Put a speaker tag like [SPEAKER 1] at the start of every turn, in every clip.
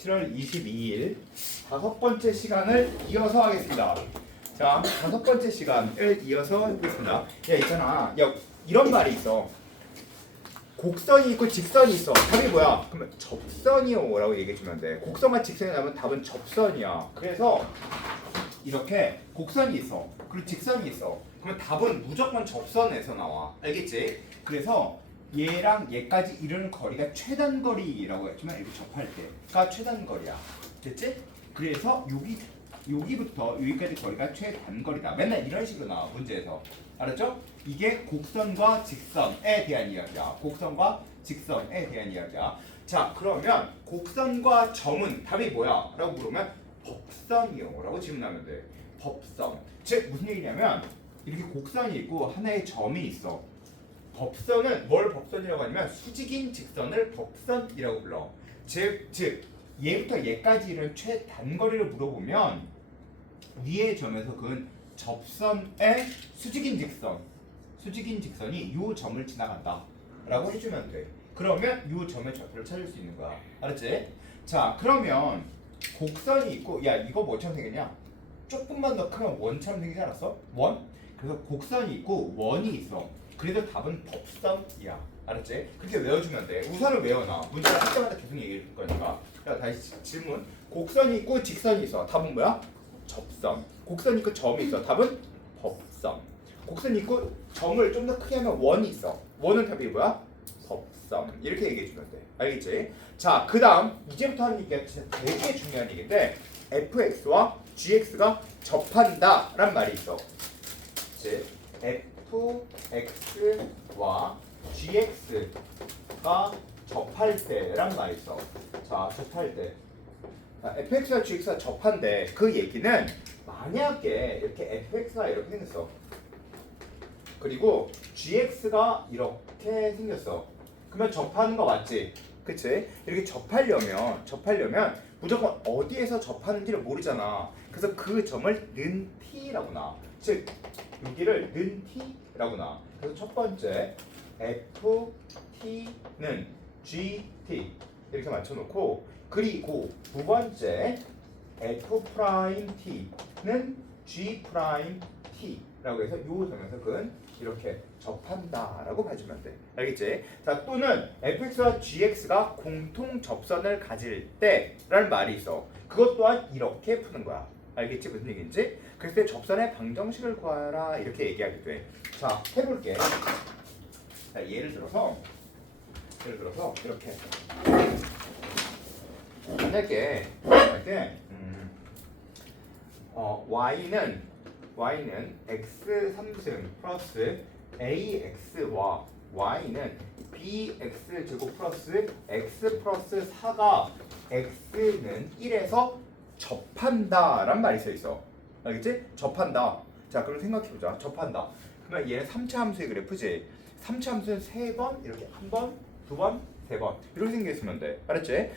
[SPEAKER 1] 7월 22일 다섯 번째 시간을 이어서 하겠습니다. 자, 다섯 번째 시간을 이어서 해보겠습니다. 야, 있잖아. 야, 이런 말이 있어. 곡선이 있고 직선이 있어. 답이 뭐야? 그러면 접선이요라고 얘기해주면 돼. 곡선과 직선이 나면 답은 접선이야. 그래서 이렇게 곡선이 있어. 그리고 직선이 있어. 그러면 답은 무조건 접선에서 나와. 알겠지? 그래서 얘랑 얘까지 이르는 거리가 최단 거리라고 했지만 이렇게 접할 때가 최단 거리야. 됐지? 그래서 여기 여기부터 여기까지 거리가 최단 거리다. 맨날 이런 식으로 나와 문제에서. 알았죠? 이게 곡선과 직선에 대한 이야기야. 곡선과 직선에 대한 이야기야. 자, 그러면 곡선과 점은 답이 뭐야? 라고 물으면 법선이요. 라고 질문하면 돼. 법선. 즉, 무슨 얘기냐면 이렇게 곡선이 있고 하나의 점이 있어. 법선은 뭘 법선이라고 하냐면 수직인 직선을 법선이라고 불러. 즉, 즉 얘부터 얘까지 이런 최단거리를 물어보면 위의 점에서 그은 접선의 수직인 직선, 수직인 직선이 이 점을 지나간다 라고 해주면 돼. 그러면 이 점의 좌표를 찾을 수 있는 거야. 알았지? 자, 그러면 곡선이 있고, 야 이거 뭐처럼 생겼냐? 조금만 더 크면 원처럼 생기지 않았어? 원? 그래서 곡선이 있고 원이 있어. 그래도 답은 법선이야. 알았지? 그렇게 외워주면 돼. 우선을 외워놔. 문제를 할 때마다 계속 얘기해 줄 거니까. 자, 다시 지- 질문. 곡선이 있고 직선이 있어. 답은 뭐야? 접선. 곡선이 있고 점이 있어. 답은 법선. 곡선이 있고 점을 좀 더 크게 하면 원이 있어. 원은 답이 뭐야? 법선. 이렇게 얘기해 주면 돼. 알겠지? 자, 그 다음 이제부터 하는 얘기가 진짜 되게 중요한 얘기인데 fx와 gx가 접한다란 말이 있어. 즉 fx와 gx가 접할 때란 말이 있어. 자, 접할 때. 자, fx와 gx가 접한데 그 얘기는 만약에 이렇게 fx가 이렇게 생겼어. 그리고 gx가 이렇게 생겼어. 그러면 접하는 거 맞지? 그치? 이렇게 접하려면 접하려면 무조건 어디에서 접하는지를 모르잖아. 그래서 그 점을 는 t라고 나. 즉 여기를 는 t라고 나. 그래서 첫 번째 ft는 gt 이렇게 맞춰놓고 그리고 두 번째 f 프라임 t는 g 프라임 t라고 해서 요 그는 이렇게 접한다라고 봐주면 돼. 알겠지? 자 또는 fx와 gx가 공통 접선을 가질 때라는 말이 있어. 그것 또한 이렇게 푸는 거야. 알겠지 무슨 얘기인지? 때 접선의 방정식을 구하라 이렇게 얘기하게 돼. 자 해볼게. 자 예를 들어서 예를 들어서 이렇게 만약에 만약에 음, 어, y는 y는 x 3승 플러스 ax와 y는 bx 제곱 플러스 x 플러스 4가 x는 1에서 접한다란 말이 써 있어. 알겠지? 접한다. 자, 그럼 생각해 보자. 접한다. 그러면 얘는 3차 함수의 그래프지. 3차 함수는 3번 이렇게 한 번, 두 번, 세 번. 이렇게 생겼으면 돼. 알았지?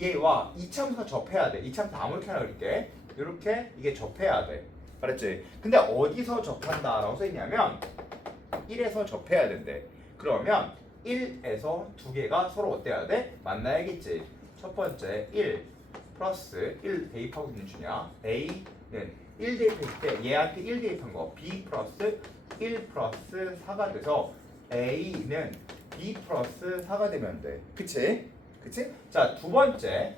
[SPEAKER 1] 얘와 2차 함수가 접해야 돼. 2차 함수 아무렇게나 그릴게. 이렇게 이게 접해야 돼. 알았지? 근데 어디서 접한다 라고 써 있냐면 1에서 접해야 된대. 그러면 1에서 두 개가 서로 어때야 돼? 만나야겠지. 첫 번째 1 플러스 1 대입하고 있는 주냐? A는 1 대입했을 때 얘한테 1 대입한 거 B 플러스 1 플러스 4가 돼서 A는 B 플러스 4가 되면 돼. 그치? 그치? 자, 두 번째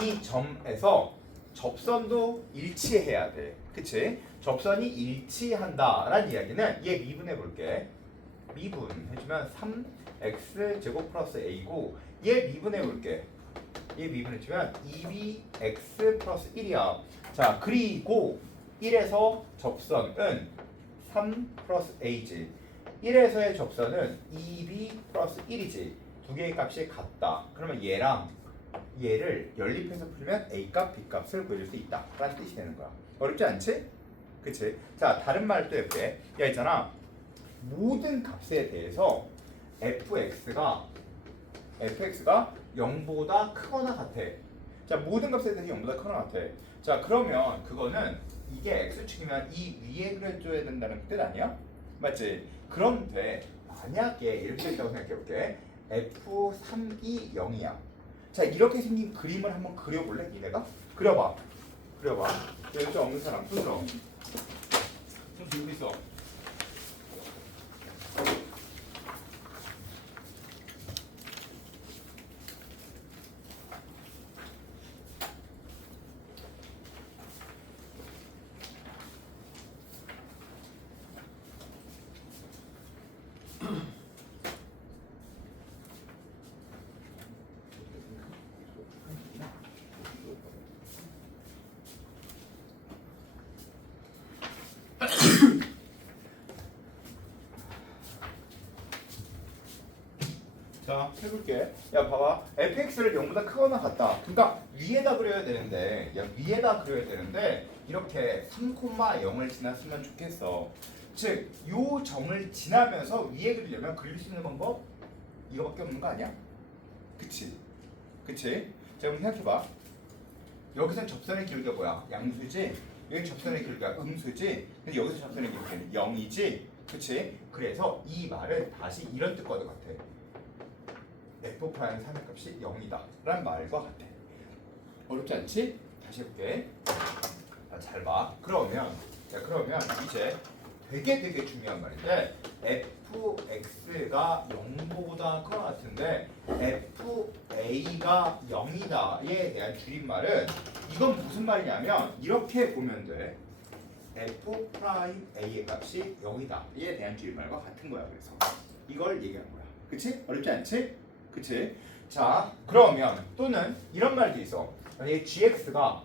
[SPEAKER 1] 이 점에서 접선도 일치해야 돼. 그치? 접선이 일치한다라는 이야기는 얘 미분해 볼게. 미분 해주면 3x 제곱 플러스 a고 얘 미분해 볼게. 얘 미분해주면 2bx 플러스 1이야. 자 그리고 1에서 접선은 3 플러스 a지. 1에서의 접선은 2b 플러스 1이지. 두 개의 값이 같다. 그러면 얘랑 얘를 연립해서 풀면 a 값, b 값을 구해줄 수 있다. 라는 뜻이 되는 거야. 어렵지 않지? 그치? 자 다른 말도 해볼게. 야 있잖아. 모든 값에 대해서 fx가 fx가 0보다 크거나 같아. 자 모든 값에 대해서 0보다 크거나 같아. 자 그러면 그거는 이게 x축이면 이 위에 그려줘야 된다는 뜻 아니야? 맞지? 그런데 만약에 이렇게 있다고 생각해볼게. f3이 0이야. 자 이렇게 생긴 그림을 한번 그려볼래 니네가? 그려봐 그려봐 여기 좀 없는 사람 손 들어 손 들고 있어 자 해볼게. 야 봐봐. Fx를 0보다 크거나 같다. 그러니까 위에다 그려야 되는데 야 위에다 그려야 되는데 이렇게 3,0을 지났으면 좋겠어. 즉 요 점을 지나면서 위에 그리려면 그릴 수 있는 방법? 이거밖에 없는 거 아니야? 그치? 그치? 자 그럼 생각해봐. 여기선 접선의 길이가 뭐야? 양수지? 여기 접선의 길이가 음수지? 근데 여기서 접선의 길이는 0이지? 그치? 그래서 이 말은 다시 이런 뜻과 같아 f 프라임 3의 값이 0이다 라는 말과 같아 어렵지 않지? 다시 해볼게 자, 잘 봐. 그러면 자 그러면 이제 되게 되게 중요한 말인데 fx가 0보다 크거 같은데 fa가 0이다에 대한 줄임말은 이건 무슨 말이냐면 이렇게 보면 돼. f 프라임 a의 값이 0이다에 대한 줄임말과 같은 거야. 그래서 이걸 얘기하는 거야. 그치? 어렵지 않지? 그치? 자 그러면 또는 이런 말도 있어. 만약에 gx가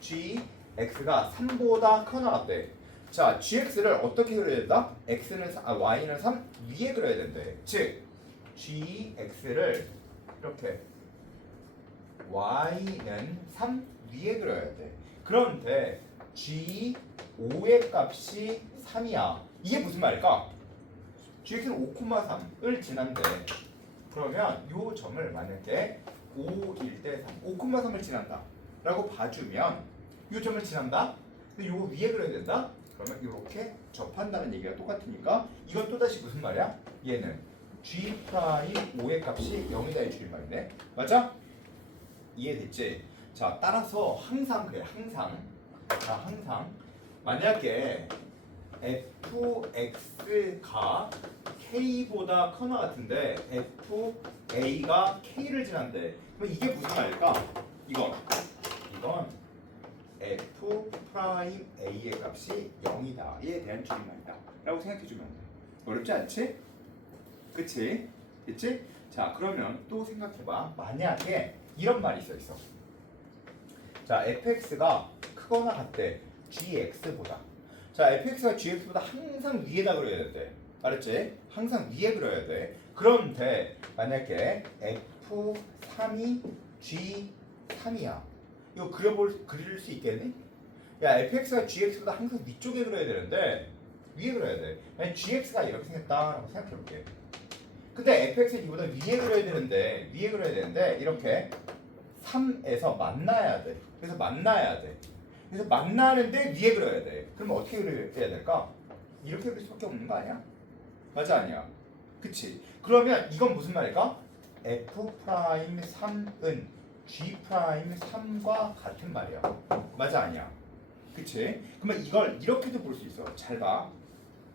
[SPEAKER 1] gx가 3보다 커나 같대. 자 gx를 어떻게 그려야 된다? x는 3, 아, y는 3 위에 그려야 된대. 즉 gx를 이렇게 y는 3 위에 그려야 돼. 그런데 g5의 값이 3이야. 이게 무슨 말일까? gx는 5,3을 지난대. 그러면 요 점을 만약에 5일 때 3, 5,3을 지난다. 라고 봐주면 요 점을 지난다. 근데 요거 위에 그려야 된다. 그러면 이렇게 접한다는 얘기가 똑같으니까 이건 또다시 무슨 말이야? 얘는 g 프라임 5의 값이 0이다의 줄임말이네. 맞아? 이해됐지? 자, 따라서 항상 그래. 항상. 자, 항상 만약에 fx가 k보다 커나 같은데 fa가 k를 지난대. 그럼 이게 무슨 말일까? 이건 이건 f 프라임 a의 값이 0이다 에 대한 줄임말이다. 라고 생각해 주면 돼. 어렵지 않지? 그치? 그치? 자, 그러면 또 생각해봐. 만약에 이런 말이 있어 있어. 자, fx가 크거나 같대. gx보다. 자, fx가 gx보다 항상 위에다 그려야 된대. 알았지? 항상 위에 그려야 돼. 그런데 만약에 f3이 g3이야. 이거 그려볼 그릴 수 있겠니? 야, fx가 gx보다 항상 위쪽에 그려야 되는데 위에 그려야 돼. 만약 gx가 이렇게 생겼다라고 생각해 볼게. 근데 fx는 이보다 위에 그려야 되는데 위에 그려야 되는데 이렇게 3에서 만나야 돼. 그래서 만나야 돼. 그래서 만나는데 위에 그려야 돼. 그럼 어떻게 그려야 될까? 이렇게 그릴 수밖에 없는 거 아니야? 맞아 아니야? 그치? 그러면 이건 무슨 말일까? f 프라임 3은 g 프라임 3과 같은 말이야. 맞아 아니야? 그치? 그러면 이걸 이렇게도 볼 수 있어. 잘 봐.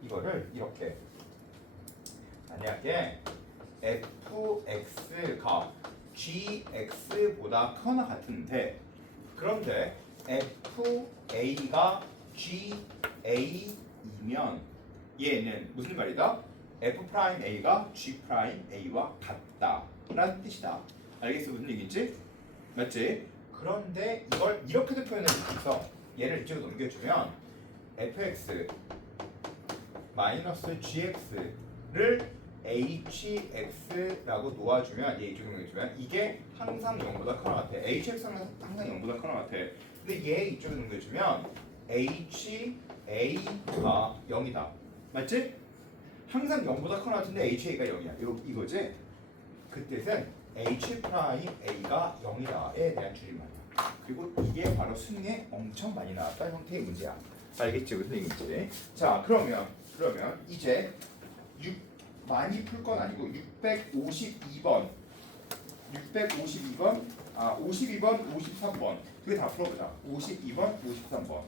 [SPEAKER 1] 이거를 이렇게 만약에 fx가 gx보다 커나 같은데 그런데 fa가 ga이면 얘는 무슨 말이다? F 프라임 a가 g 프라임 a와 같다라는 뜻이다. 알겠어 무슨 얘기인지? 맞지? 그런데 이걸 이렇게도 수 있어. 얘를 이쪽으로 넘겨주면 fx 마이너스 gx를 hx라고 놓아주면 얘 이쪽으로 넘겨주면 이게 항상 0보다 커나 같아. hx는 항상 0보다 커나 같아. 근데 얘 이쪽으로 넘겨주면 ha가 0이다. 맞지? 항상 0보다 커나 같은데 ha가 0이야. 요, 이거지? 그 뜻은 h 프라임 a가 0이다에 대한 줄임말이야. 그리고 이게 바로 수능에 엄청 많이 나왔다 형태의 문제야. 알겠지 무슨 얘기인지? 자 그러면 그러면 이제 6 많이 풀 건 아니고 652번 652번, 아 52번, 53번 두개다 풀어보자. 52번, 53번.